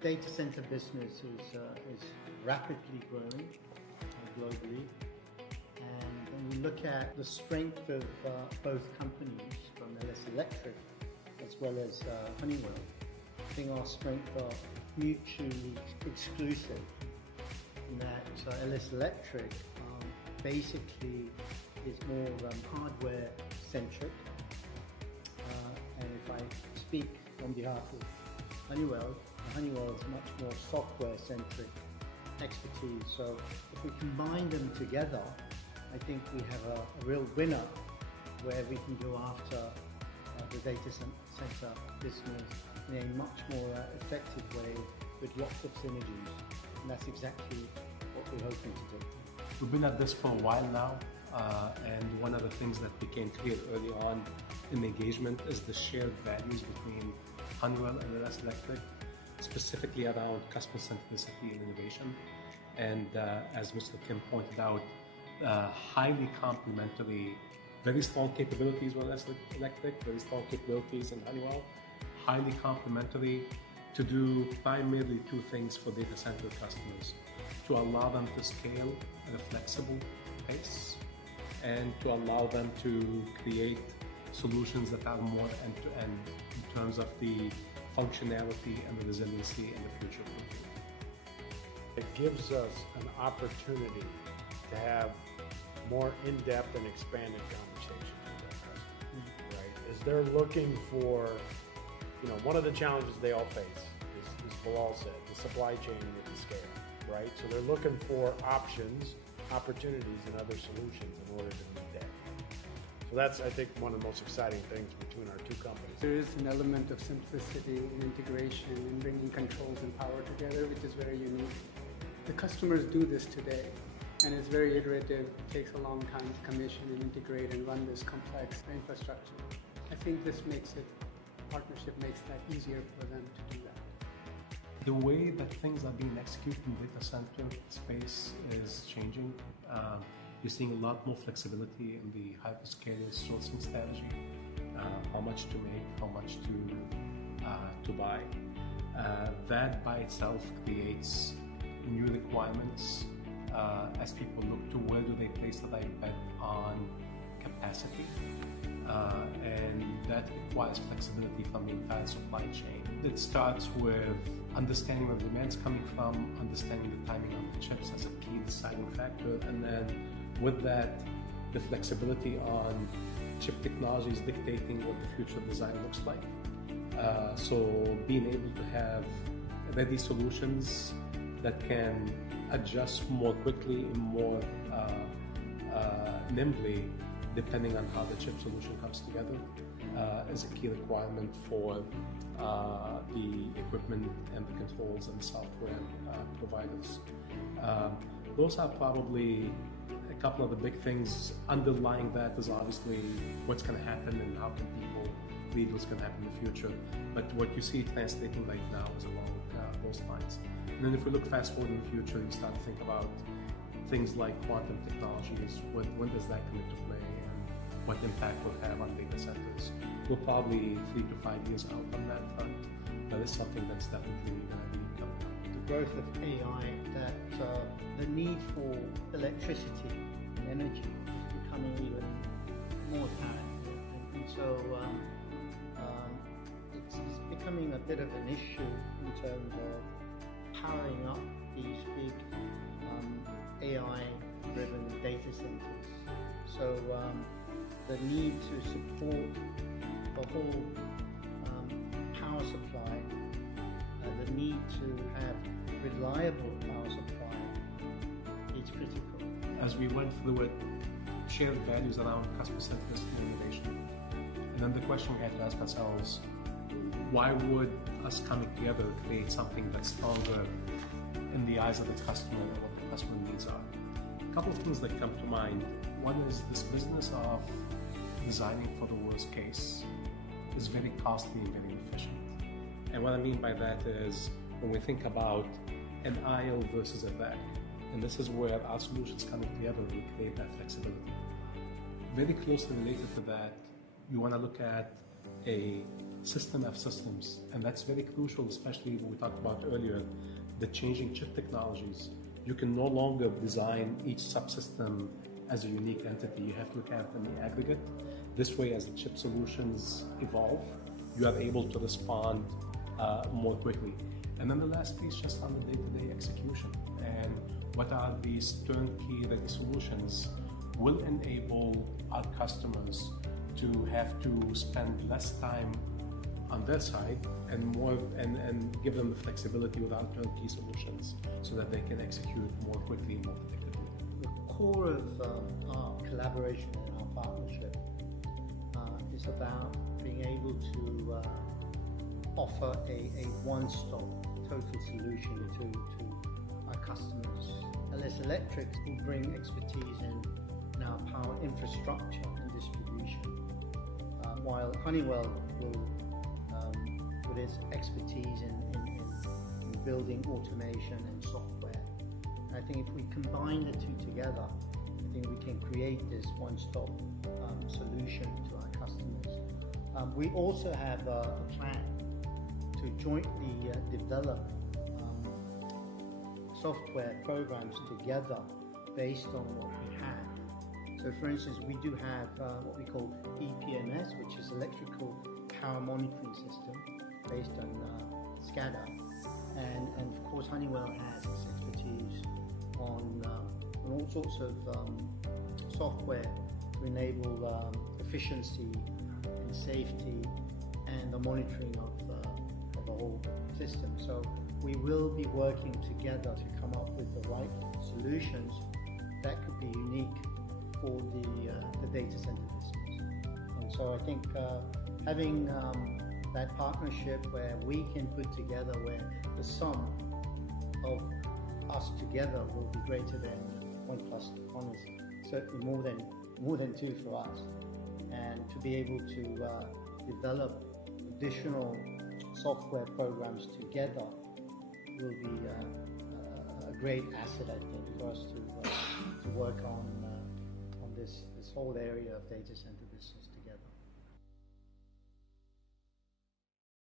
data center business is rapidly growing globally. And when we look at the strength of both companies, from LS Electric as well as Honeywell, I think our strengths are mutually exclusive. In that LS Electric basically is more hardware centric, and if I speak on behalf of Honeywell is much more software centric expertise. So if we combine them together, I think we have a real winner where we can go after the data center business in a much more effective way with lots of synergies, and that's exactly what we're hoping to do. We've been at this for a while now, and one of the things that became clear early on in the engagement is the shared values between Honeywell and LS Electric, specifically around customer centricity and innovation. And as Mr. Kim pointed out, highly complementary, very strong capabilities with LS Electric, very strong capabilities in Honeywell, highly complementary to do primarily two things for data center customers: to allow them to scale at a flexible pace and to allow them to create solutions that are more end-to-end in terms of the functionality and the resiliency and the future proof. It gives us an opportunity to have more in-depth and expanded conversations with our customers, right? As they're looking for, one of the challenges they all face is Bilal said, the supply chain with the scale, right? So they're looking for options, opportunities, and other solutions in order to meet that. So that's, I think, one of the most exciting things between our two companies. There is an element of simplicity and integration and bringing controls and power together, which is very unique. The customers do this today, and it's very iterative. It takes a long time to commission and integrate and run this complex infrastructure. I think this partnership makes that easier for them to do that. The way that things are being executed in data center space is changing. You're seeing a lot more flexibility in the hyperscaler sourcing strategy, how much to make, how much to buy. That by itself creates new requirements as people look to where do they place the right bet on capacity, and that requires flexibility from the entire supply chain. It starts with understanding where the demand's coming from, understanding the timing of the chips as a key deciding factor, and then with that, the flexibility on chip technologies dictating what the future design looks like. So being able to have ready solutions that can adjust more quickly and more nimbly depending on how the chip solution comes together is a key requirement for the equipment and the controls and software providers. Those are probably a couple of the big things. Underlying that is obviously what's going to happen and how can people read what's going to happen in the future. But what you see translating right now is along those lines. And then if we look fast forward in the future, you start to think about things like quantum technologies. When does that come into play and what impact will have on data centers? We're probably 3 to 5 years out on that front. That is something that's definitely going to be coming up. The growth of AI, that the need for electricity and energy is becoming even more apparent, and so it's becoming a bit of an issue in terms of powering up these big AI-driven data centers. So the need to support the whole power supply, the need to have reliable power supply is critical. As we went through it, shared values around customer centricity and innovation. And then the question we had to ask ourselves, why would us coming together create something that's stronger in the eyes of the customer and what the customer needs are? A couple of things that come to mind. One is this business of designing for the worst case is very costly and very inefficient. And what I mean by that is when we think about an aisle versus a rack, and this is where our solutions coming together will create that flexibility. Very closely related to that, you want to look at a system of systems, and that's very crucial, especially when we talked about earlier, the changing chip technologies. You can no longer design each subsystem as a unique entity. You have to look at them in the aggregate. This way, as the chip solutions evolve, you are able to respond more quickly. And then the last piece, just on the day-to-day execution, and what are these turnkey ready solutions will enable our customers to have to spend less time on their side and more and give them the flexibility with our turnkey solutions so that they can execute more quickly and more predictably. The core of our collaboration and our partnership is about being able to offer a one-stop total solution to our customers. LS Electric will bring expertise in our power infrastructure and distribution, while Honeywell will, with its expertise in building automation and software. I think if we combine the two together, I think we can create this one-stop solution to our customers. We also have a plan to jointly develop software programs together based on what we have. So for instance, we do have what we call EPMS, which is Electrical Power Monitoring System, based on SCADA. And of course, Honeywell has its expertise on all sorts of software to enable efficiency and safety and the monitoring of the whole system. So we will be working together to come up with the right solutions that could be unique for the data center business. And so I think having that partnership where we can put together, where the sum of us together will be greater than 1 plus 1 is certainly more than 2 for us. And to be able to develop additional software programs together will be a great asset, I think, for us to work on this whole area of data center business.